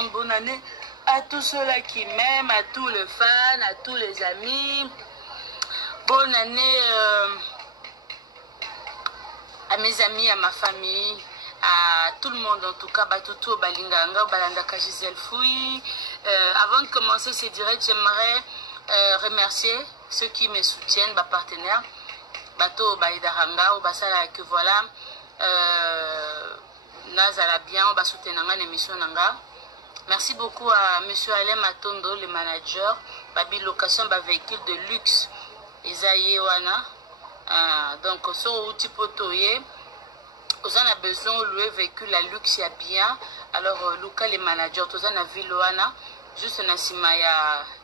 monde, bonne année à tous ceux-là qui m'aiment, à tous les fans, à tous les amis. Bonne année à mes amis, à ma famille, à tout le monde en tout cas, Batutu, Balinganga, Balandaka, Gisèle Fouy. Avant de commencer ce direct, j'aimerais remercier ceux qui me soutiennent, mes partenaires, Bato, Baïdaranga, ou Basala, que voilà, Nazala bien, ou Basoutenanga, l'émission Nanga. Merci beaucoup à M. Alain Matondo, le manager, Babi Location, véhicule de luxe, Esaïe Wana. Donc, sur outil potoye, vous en avez besoin de louer véhicule à luxe, il y a bien. Alors, Luca, le manager, vous en avez Loana, juste Nassima,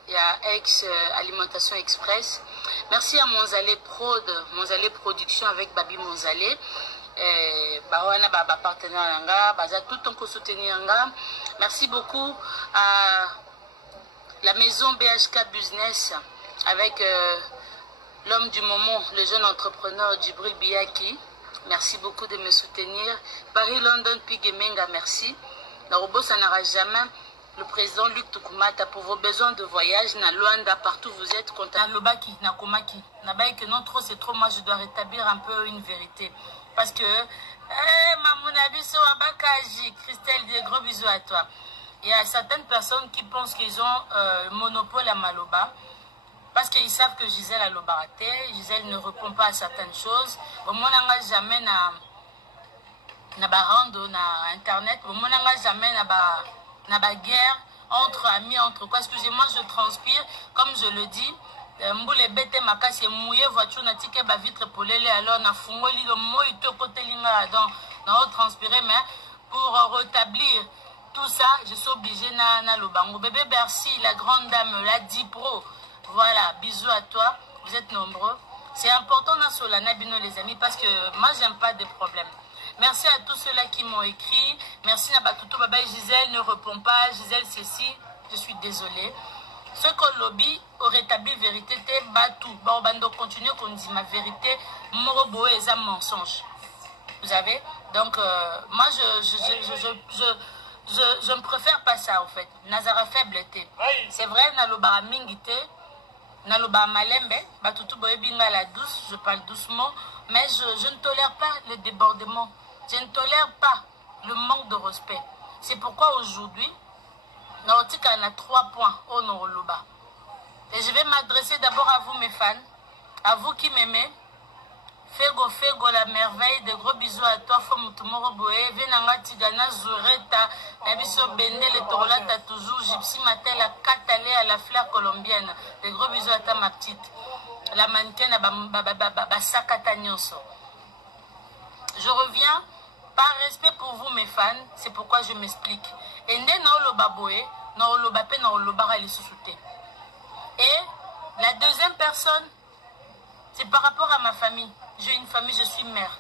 il y a ex Alimentation Express. Merci à Monzalé Prod, Monzalé Production avec Babi Monzalé. Bawana Baba partenaire Nanga, Baza tout ton coup soutenir Nanga. Merci beaucoup à la maison BHK Business avec l'homme du moment, le jeune entrepreneur Djibril Biaki. Merci beaucoup de me soutenir. Paris-London Pigemenga, merci. Narobo, ça n'aura jamais. Le président Luc Tukumata, pour vos besoins de voyage, na Luanda, partout vous êtes, content. Lobaki, na Komaki, na baï que non trop, c'est trop, moi je dois rétablir un peu une vérité. Parce que, Mamounabiso Abakaji, Christelle, des gros bisous à toi. Il y a certaines personnes qui pensent qu'ils ont monopole à Maloba. Parce qu'ils savent que Gisèle a l'obaraté, Gisèle ne répond pas à certaines choses. Au moins, on n'a jamais na barando, na internet. Au moins, on n'a jamais na guerre entre amis, entre quoi. Excusez-moi, je transpire, comme je le dis. Mboule bete makasi mouillé voiture na tike ba vitre polele alors na fungoli le mo ito côté linga dans transpirer, mais pour rétablir tout ça, je suis obligé na lobango. Bébé Bercy, la grande dame, la Dipro. Voilà, bisous à toi, vous êtes nombreux. C'est important dans Solana Bino les amis parce que moi j'aime pas de problèmes. Merci à tous ceux-là qui m'ont écrit. Merci à Batutu Baba et Gisèle ne répond pas. Gisèle ceci, je suis désolée. Ce que lobby au rétabli vérité, c'est Batou. Bon, bando continue qu'on dit ma vérité. Morobo est un mensonge. Vous avez? Donc, moi je ne préfère pas ça en fait. Nazara faible était. C'est vrai, Naloba Mingite. Naloba Malembe, Batutu Boebinga la douce, je parle doucement, mais je ne tolère pas le débordement. Je ne tolère pas le manque de respect. C'est pourquoi aujourd'hui, Naotika a 3 points au Noroloba. Et je vais m'adresser d'abord à vous mes fans, à vous qui m'aimez. Fego, Fego, la merveille, de gros bisous à toi, Fomutumoro Boe, Venanga Tigana, Zureta, Nabiso Bende, le Torolata toujours, Gypsy Matel, la Catalé à la fleur colombienne. De gros bisous à toi, ma petite. La mannequin à Sakata Nyonso. Je reviens par respect pour vous, mes fans, c'est pourquoi je m'explique. Et ne Naoloba Boe, Naoloba Pe, Naoloba Rali Soussouté. Et la deuxième personne, c'est par rapport à ma famille. J'ai une famille, je suis mère.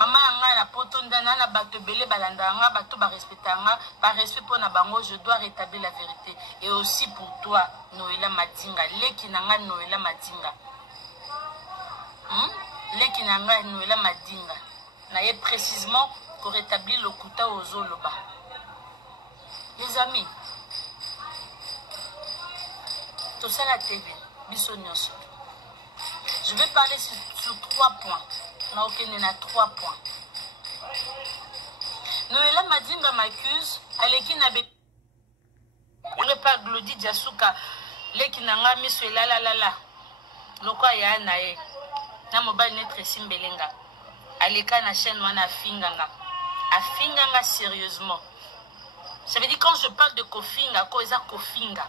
Maman anga na potondana na bato belé balanda anga bato ba respectanga, par respect pour na bango, je dois rétablir la vérité. Et aussi pour toi, Noëlla Madinga, leki nanga Noëlla Madinga. Leki nanga Noëlla Madinga. Naye précisément pour rétablir le kuta aux Zoloba. Les amis, tout ça la TV, bisognoso. Je vais parler sur 3 points. On a 3 points. Noëlla Madinga m'accuse. Aleki na be. On pas Glody Diasuka. Leki nanga miso la la la la. Loko ya nae. Na mobile netre simbelenga. Aleka na chaîne wana finganga. Afinganga sérieusement. Ça veut dire quand je parle de kofinga, koza kofinga.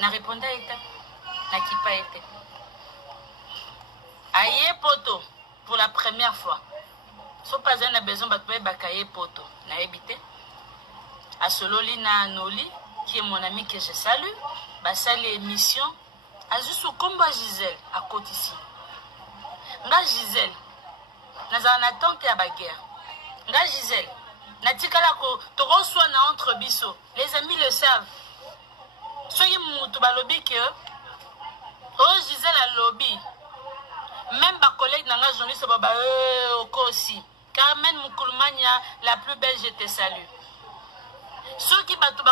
Na réponda été. Na kipa été. Aye poto pour la première fois. So pas un besoin de bakaye poto. Na habité. À Sololi na Noli, qui est mon ami que je salue. Basali émission. A juste au combat Gisèle à côté ici. Nga Gisèle. Naza na tante à baguerre. Nga Gisèle. Na tikala ko to reçoit na entre biso. Les amis le savent. Soyez moutou balobi que oh Gisèle a lobby. Même ma collègue n'a pas journaliste aussi. Carmen Moukoulmania, la plus belle, je te salue. Ceux qui battent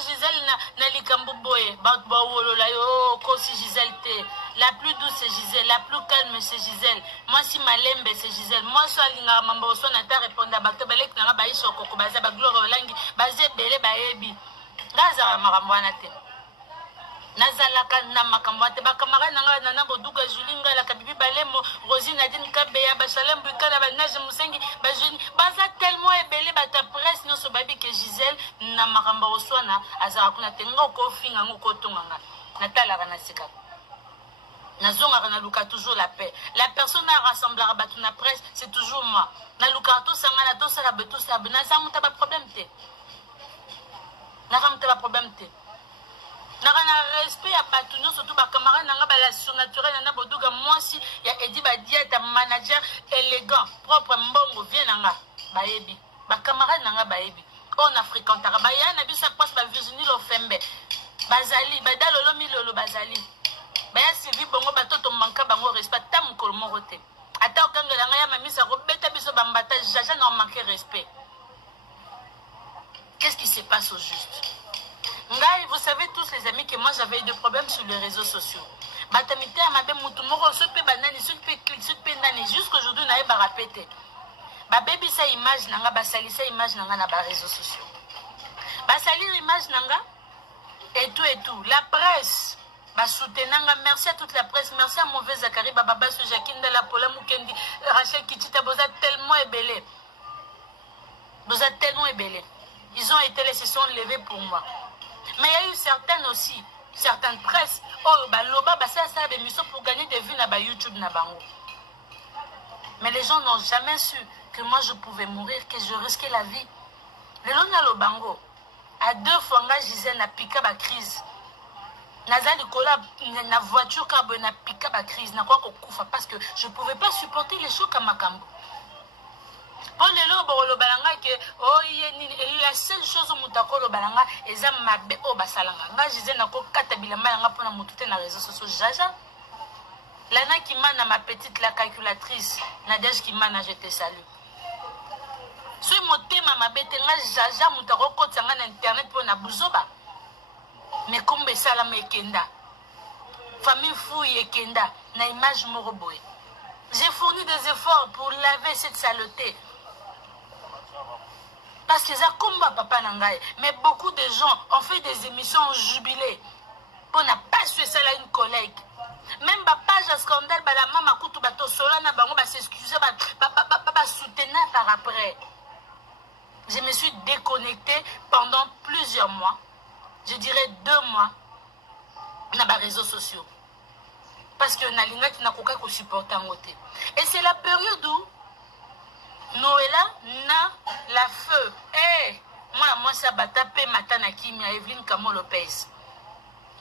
Gisèle na likambo boye, la yo kosi Gisèle te. La plus douce c'est Gisèle, la plus calme c'est Gisèle. Moi si malembe c'est Gisèle. Moi so alinga mambo so na ta répondre ba to belek na ba iso koko baza ba gloire langi baze bele ba yebi. Ngaza makambo na te. Nazalaka na makambo te ba camarade nga na boduka Julinga la kabibi balemo Rosine Nadine Kabeya ba Salem Bukana ba Nage Musengi ba Juni baza tellement ebele ba ta presse no so babi que Gisèle na makambo oswana azara kuna te nga ko finga ngoko tonganga natala kana sika nazonga kana luka toujours la paix. La personne à rassembler à battre na presse c'est toujours moi. Na luka to sanga na to sala beto sa na sa muta ba problème te. Na ramta ba problème te. Na respect à Batuno, surtout ma camarade, la surnaturelle, na boduga moi si ya Edi Badia, ta manager élégant, propre mbongo, vient nanga, baebi, ma camarade nanga baebi, on a fréquenté, baya na bisa passe ba Virginie Lofembe, bazali, badalo lolo bazali, baya Sylvie bongo batoto manka bango respect, tam kolmo rote, ata okanga nanga ya mamisa robeta biso bambata, jaja n'a manqué respect. Qu'est-ce qui se passe au juste? Vous savez tous les amis que moi j'avais eu des problèmes sur les réseaux sociaux. Batamité à ma belle moutoumoro, ce peut banani, ce peut clic, ce peut nani, jusqu'aujourd'hui n'a pas répété. Ba baby sa image nanga, ba sali sa image nanga na ba réseaux sociaux. Ba salir image nanga, et tout. La presse, ba soutenanga, merci à toute la presse, merci à Mauvais Zakari, Baba Sou Jacqueline de la Pola Mukendi, Rachel Kitita, vous êtes tellement ébélés. Vous êtes tellement ébélés. Ils ont été, ils se sont levés pour moi. Mais il y a eu certaines aussi, certaines presses, oh, bah, loba, bah, ça, pour gagner des vues na YouTube, na bango. Mais les gens n'ont jamais su que moi je pouvais mourir, que je risquais la vie. Le long na lobango, à 2 fois, Gisèle n'a piqué ma crise. Nazali kola, na voiture, n'a piqué ma crise, n'a quoi qu'on parce que je ne pouvais pas supporter les chocs à ma cambo. Pour les lobos, le balanga que la seule chose où mutako le balanga est un mabe au basalanga. Nga Gisèle n'a pas katabila malanga pour na mutute na réseaux sociaux jaja. Lana qui m'a ma petite la calculatrice, Nadège qui m'a je te salue. Si mon thème ma bête nga jaja mutako kotanga na internet pour na buzoba. Mais comme besala me kenda. Famille fouille et kenda na image moroboé. J'ai fourni des efforts pour laver cette saleté. Parce que ça combat papa Nangaï. Mais beaucoup de gens ont fait des émissions jubilées. Pour n'a pas su ça là une collègue. Même ma page à scandale, la maman koutou bato solana bango ba s'excuser ba soutenir par après. Je me suis déconnectée pendant plusieurs mois. Je dirais 2 mois dans les réseaux sociaux. Parce que Nalinga qui n'a qu'à supporter en côté. Et c'est la période où Noëlla n'a la feu. Eh, moi ça va taper Matana Kimia, Evelyne Kamo Lopez.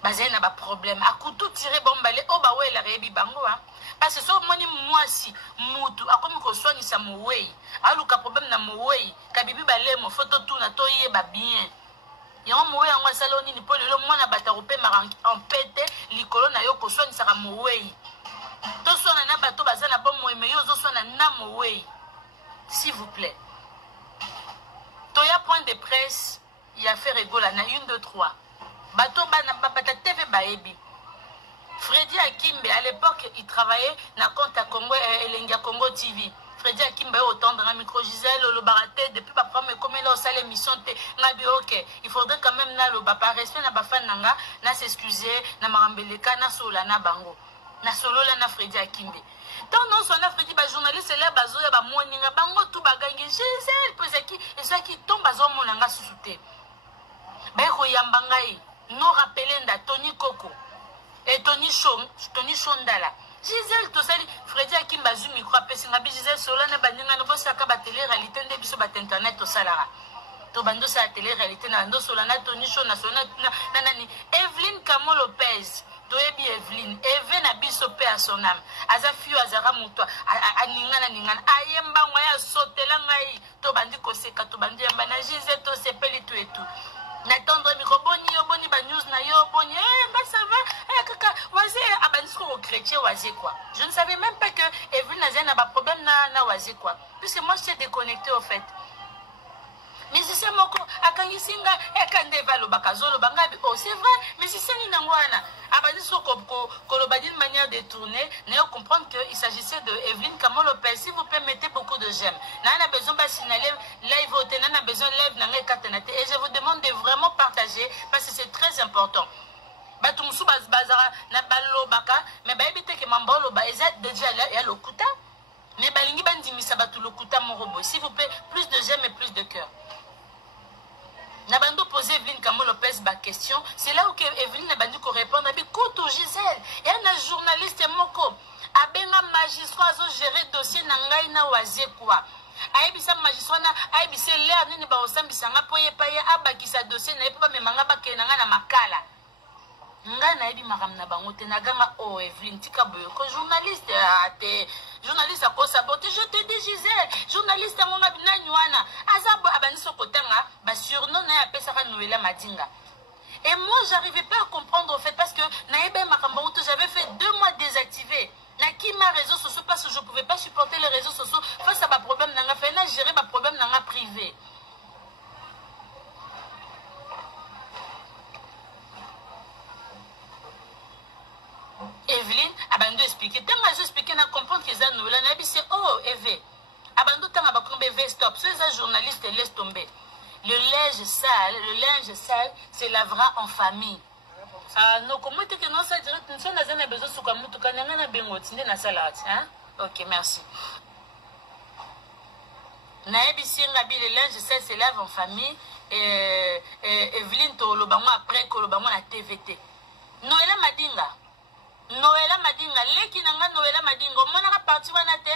Bazé n'a pas problème. À couteau tiré bombalé, oh bah ouais, la rébi bango, hein. Parce que ça, moi si, moutou, à comme qu'on soigne ça moué. Alors qu'à problème n'a moué, kabibi balé, mon photo tout n'a toyé, bah bien. Yon moué en saloni ni pole le mwana batarope en pété likolo na yo ko soigner saka moué. To sona na bato bazana bon moué mais yo zo sona na moué. S'il vous plaît. Toya point de presse, il a fait rigola na 1 2 3. Bato bana bata TV baebi. Freddy Akimbe à l'époque il travaillait na compte à Congo Elenga Congo TV. Freddy Akimbe autant dans la micro Gisèle le baraté depuis papa me comme là au salle émission te ngabi OK il faudrait quand même na le papa respect na bafan nanga na s'excuser na marambeleka na sola na bango na solo la na Freddy Akimbe tant non son Freddy ba journaliste là bazo ya ba moninga bango tout bagangi Gisèle pose qui et ça qui tombe bazo monanga susute ba ko yamba ngai no rappeler nda Tony Coco et Tony Shondala Gisèle to sali Freddy Akimba zu micro apesi ngabi Gisèle solana bandinga no bosaka ba télé réalité nde biso ba internet to salara to bando sa télé réalité na ndo solana Tony Show national nani Evelyne Kamo Lopez to ebi Evelyne Eve na biso pe a son âme aza fio azara muto ningana ayemba ngaya sotela ngai to bandi koseka to bandi yamba na Gisèle to sepeli tout et tout. N'attendre micro boni ba news na yo boni ça va kaka wazi abanisco au chrétien wazi quoi. Je ne savais même pas que Evelyne Nazia n'a pas problème na wazi quoi. Puisque moi je suis déconnecté au fait. Mais c'est ça moko akangisinga ekande valobaka zolobanga bi oh c'est vrai mais si c'est ni nangwana abandi so koloba d'une manière détournée ne comprendre que il s'agissait de Evelyne Kamo Lopez. S'il vous plaît mettez beaucoup de j'aime nana besoin ba signaler live voter nana besoin live nanga katenate et je vous demande de vraiment partager parce que c'est très important. Batu musu bazara na balobaka mais ba ebite ke mambolo ba eza déjà là ya lokuta mais balingi bandimisa batu lokuta morobo. S'il vous plaît plus de j'aime et plus de cœur. Nabando posé Evelyne Kamo Lopez ba question, c'est là où Evelyne Nabando ko répondre abi koto Gisèle et un journaliste moko abenga magistrat zo gérer dossier na ngai na waze quoi. Aibisa magistrat na aibise l'air nini ba osambisa nga poye paye abakisa dossier na epa memanga ba kenanga na makala. Nga na ebi makam na bango te naganga oh Evelyne tika boyo ko journaliste ate journaliste a saboté je te dis Gisèle journaliste ngonga bina nywana azabo abaniso kotanga ba surnom na apesa ka Noëlla Madinga. Et moi j'arrivais pas à comprendre au fait parce que na ebe makambo j'avais fait 2 mois désactivé na qui ma réseaux sociaux parce que je pouvais pas supporter les réseaux sociaux face à ma problème nanga fait na gérer ma problème nanga privé. Evelyne, abando expliquer. Tant que je expliquer, na comprendre qu'ils ont Noëlla, na c'est oh Eve. Abando tant que bakombe stop. Ceux les journalistes laissent tomber. Le linge sale, c'est lavera en famille. Ah non, comment est-ce que non ça dirait que nous sommes besoin de soukamu tout cas n'anga na bengo tinde na salade, hein? Ok, merci. Na ebisi ngabi le linge sale se lave en famille et Evelyne to lobango après ko lobango na TVT. Noëlla Madinga leki nanga Noëlla Madinga mona ka parti wana te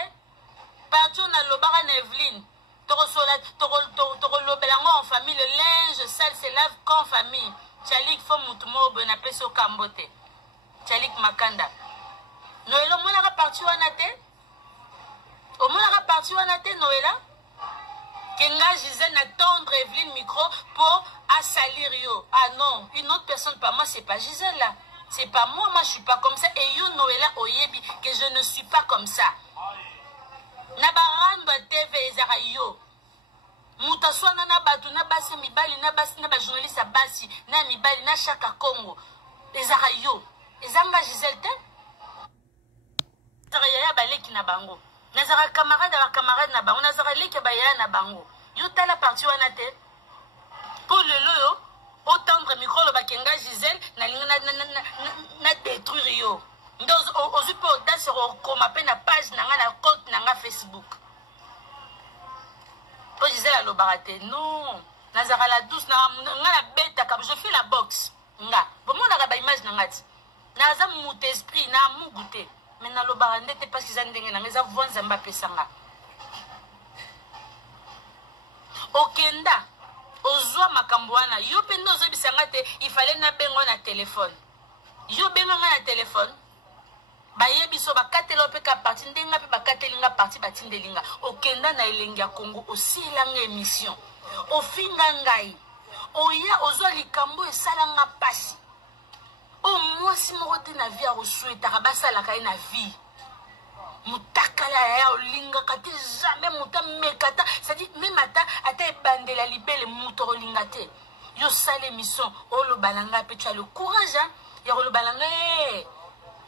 parti na lobaka na Evelyne toko lobelango en famille le linge sale se lave qu'en famille Chalik fo mutumo bona peso kambote Chalik Makanda Noëlla mona ka parti wana te Noëlla Kenga Gisèle n'attendre Evelyne micro pour assalir yo. Ah non, une autre personne pas moi, c'est pas Gisèle là. C'est pas moi, je suis pas comme ça. Et yo Noëlla Oyebi, que je ne suis pas comme ça. Nabaramba TV ezara yo. Mutaswana na batu na basi mibali na basi na ba journaliste basi na mibali na chaka Congo. Ezara yo. Ezanga Gisèle te. Taraya baleki na bango. Nazara camarade na bango, nazara leki bayaya na bango. Yo tala parti wana te. Pour le loyo, autant micro le bakenga Gisèle na détruire yo. Ndoz ozu pe audace ko mape na page na compte na Facebook. Pour Gisèle a lo barate. Non, nazara la douce na la bête comme je fais la boxe. Nga, bon mon na ba image na ngati. Naza mut esprit na mugute. Mais na lo barande te parce qu'ils ont ndenge na ngeza vonza mbape sanga. Okenda ozwa makambo wana yo pe ndozo bisanga te il fallait na bengo na téléphone yo benga na téléphone ba yebiso ba katelo pe ka parti ndenga pe ba katelinga parti batindelinga okenda na elengi ya Congo osilanga émission ofinga ngai oya ozwa likambo esalanga pasi o mwasi moko te na vie akosuetaka basalaka ye na vie mutakala ya olinga kati jamais muta mekata c'est-à-dire même ata ebandela libele muto olinga te yo sale mission olo balanga pe tu as le courage ya olo balanga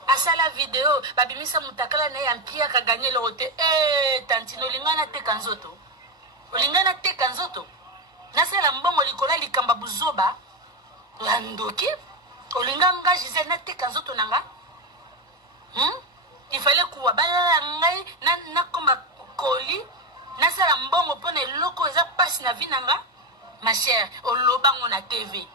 asala vidéo babimisa mutakala na ya mpia ka gagner le rote tantino lingana te kanzoto olingana te kanzoto nasala mbongo likola likamba buzoba landoki olinganga Gisèle na te kanzoto nanga il fallait quoi balala ngai na koma koli na sala mbongo pona loko eza passe na vinanga ma chère olobango na TV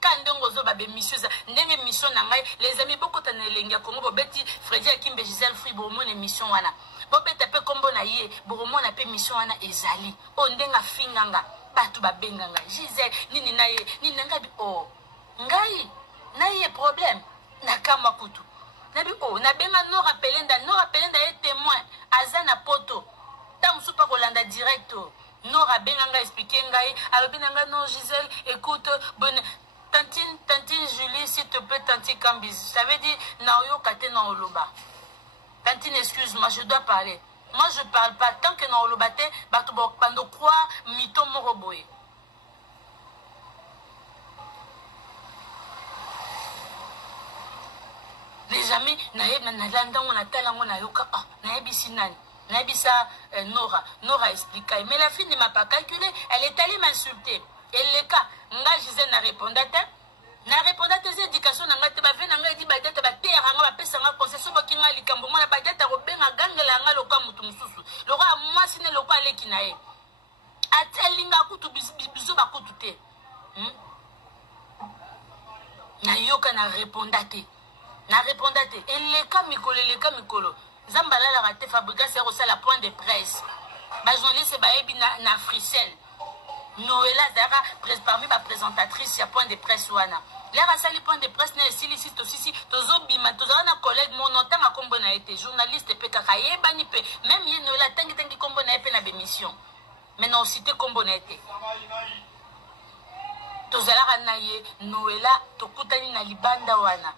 kandongo zo ba be mission ndenge mission na ngai les amis beaucoup tane lengia Congo bobeti Freddy Akimbe Gisèle Free bo mon émission wana bobeta pe kombo na ye bo mon na pe mission wana ezali o ndenga finganga batu ba benganga Gisèle nini na ye nini nanga bi o ngai na ye problème nakama kutu nabi oh na benga no rappelenda est témoin azana poto ta musupa kolanda directo no rabenga nga expliquer ngai alobinanga non Gisèle écoute bonne tantine Julie s'il te plaît tantine Kambis ça veut dire na oyo kate na oloba tantine excuse-moi je dois parler Moi, je parle pas. Tant que nous le bando croire, mito moroboé. Les amis, Nora explique. Mais la fille ne m'a pas calculé. Elle est allée m'insulter. Et le cas, nga Gisèle n'a répondu à tes éducations. N'a pas fait n'a dit badete ba terre nga ba pesa nga concession ba kinga likambo mona badete robenga gangela nga loka mutu mususu. Le roi moi sine le quoi le kinae. Atelinga kutu biso ba kutu te. Na yoka na répondu à tes. Na répondre à tes. Et les cas mikolo. Zambala la raté fabriqué c'est aussi la point de presse. Ba journaliste ba ebi na frissel. Noëlla Zara parmi ma présentatrice ya point de presse wana. Là rasali point de presse na ici aussi tozo bima tozo na collègue mon notama kombo na été journaliste pe kakaye bani pe même ye Noëlla tangi kombo na pe na bémission. Mais non cité kombo na été. Tozala na ye Noëlla tokutani na libanda wana.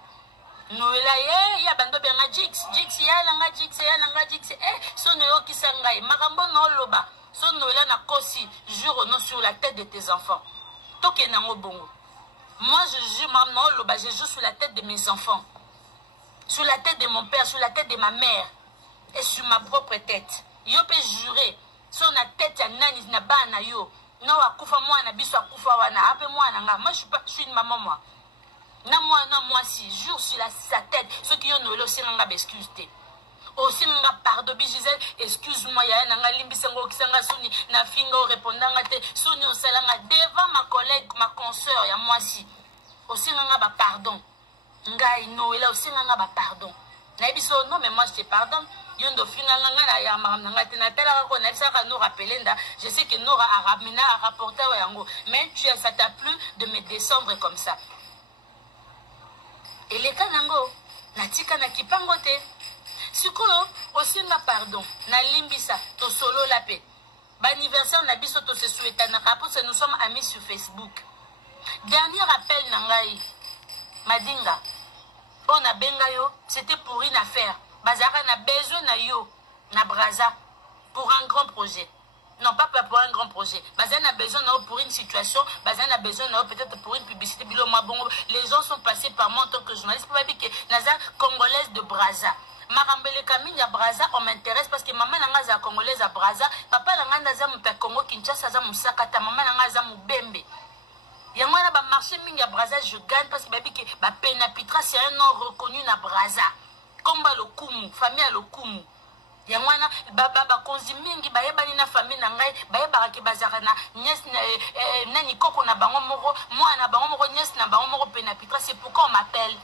Noëlla ya bando benga Jix ya nanga Jix so no kisangai makambo no loba so Noëlla na kosi jure non sur la tête de tes enfants. Toke nango bongo. Moi je jure maman loba je joue sur la tête de mes enfants. Sur la tête de mon père, sur la tête de ma mère et sur ma propre tête. Yo peut jurer sur la tête ya nani na bana yo. No akufa mwana biso akufa wana ape mwana nga. Moi je suis une maman moi. Na moi si jure sur sa tête ceux qui ont Noëlla aussi n'anga excuse te aussi n'anga pardon bi Gisèle excuse-moi ya n'anga limbi sango kisanga suni na fingo répondanga te suni osalanga devant ma collègue ma consoeur ya moi si aussi n'anga ba pardon ngai Noëlla aussi n'anga ba pardon na biso non mais moi je te pardonne yondo finanga ngana ya mamanga te na tala ko na saka nous rappeler nda je sais que Nora a rapporté yango mais ça t'a plu de me descendre comme ça. Et les kanango, natika na kipango te. Sikoyo, aussi na pardon, na limbisa, to solo la paix. Ba anniversaire na biso to se souhaita na rapport, nous sommes amis sur Facebook. Dernier appel nangai, Madinga. On a benga yo, c'était pour une affaire. Bazara na besoin na yo, na braza, pour un grand projet. Non, pas pour un grand projet. Bazan a besoin pour une situation. Bazan a besoin peut-être pour une publicité. Les gens sont passés par moi en tant que journaliste. Pour dire que Naza congolaise de Braza. Marambele Kamine à Braza, on m'intéresse parce que maman Naza congolaise à Braza. Papa Naza Mouta Congo Kinshasa Za Mousakata. Maman Naza Moubembe. Yamana ba marché mingi à Braza, je gagne parce que baby que ba Penapitra c'est un nom reconnu na Braza. Komba le Kumu, famille le Kumu. Yangwana baba konzi mingi bayebani na famille na ngai bayeba ke bazaka na nièce nani koko na bango moko moi na bango moko nièce na bango moko Penapitra c'est pourquoi on m'appelle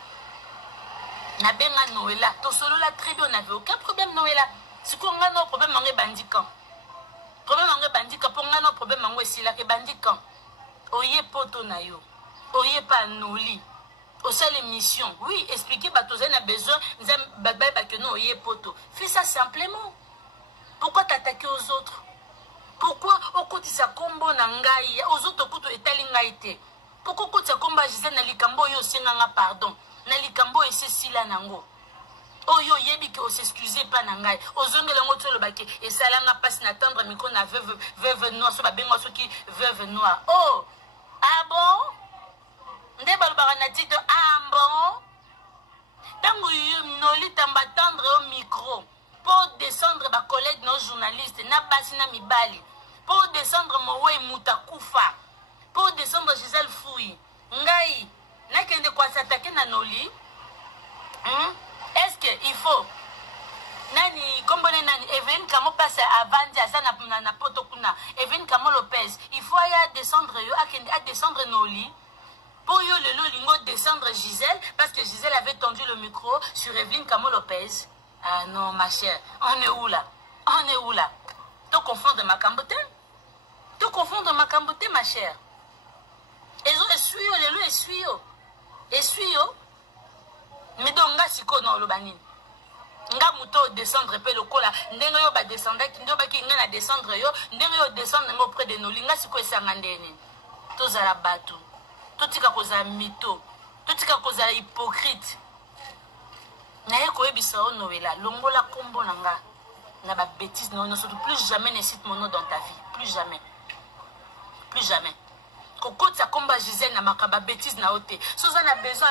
na benga Noëlla to solo la très bien on n'avait aucun problème Noëlla si ko nga no problème ngé bandikan pour nga no problème ngé sila ke bandikan oye poto na yo oye pa noli. Au seul émission, oui, expliquer Batozène a besoin, que non, y est poto. Fais ça simplement. Pourquoi t'attaquer aux autres? Pourquoi au côté sa combo nangai, aux autres côté etalingaite? Pourquoi au côté sa combo Gisèle na likambo yo senganga pardon, na likambo et c'est sila nango. Oh yo yebi que s'excuser pas nangai. Ozonge lango to le baké et ça langa passe n'attendre micro na veuve noire so ba bengo so qui veuve noire. Oh, ah bon? Ndebal baranatito ambo tango noli tamba tendre au micro pour descendre ba collègue nos journalistes na basi na mibali pour descendre mowe mutakufa pour descendre Gisèle Fouyi ngai na kende kwa s'attaquer na noli est-ce que il faut nani kombone nani Evelyne Kamo passe avant ça na poto kuna Evelyne Kamo Lopez il faut ya descendre yo à descendre noli. Pour yo le lingo descendre Gisèle parce que Gisèle avait tendu le micro sur Evelyne Kamo Lopez. Ah non ma chère, on est où là? Tu confonds ma cambote? Ma chère. Et je suis yo, essuie yo. Mais donc nga siko non lo banin. Nga muto descendre pe le kola. Ndenga yo ba descendre, ndo ba ki nga na descendre yo, ndenga yo descendre auprès de nos linga siko esanga ndeni. Tozala batu. Totika koza mito, totika koza hypocrite. Naye koyebisa o Noëlla longola kombo nanga. na ba bêtise non surtout plus jamais ne cite mon nom dans ta vie plus jamais plus jamais kokoti akomba Gisèle na makamba bêtise na ote soza na besoin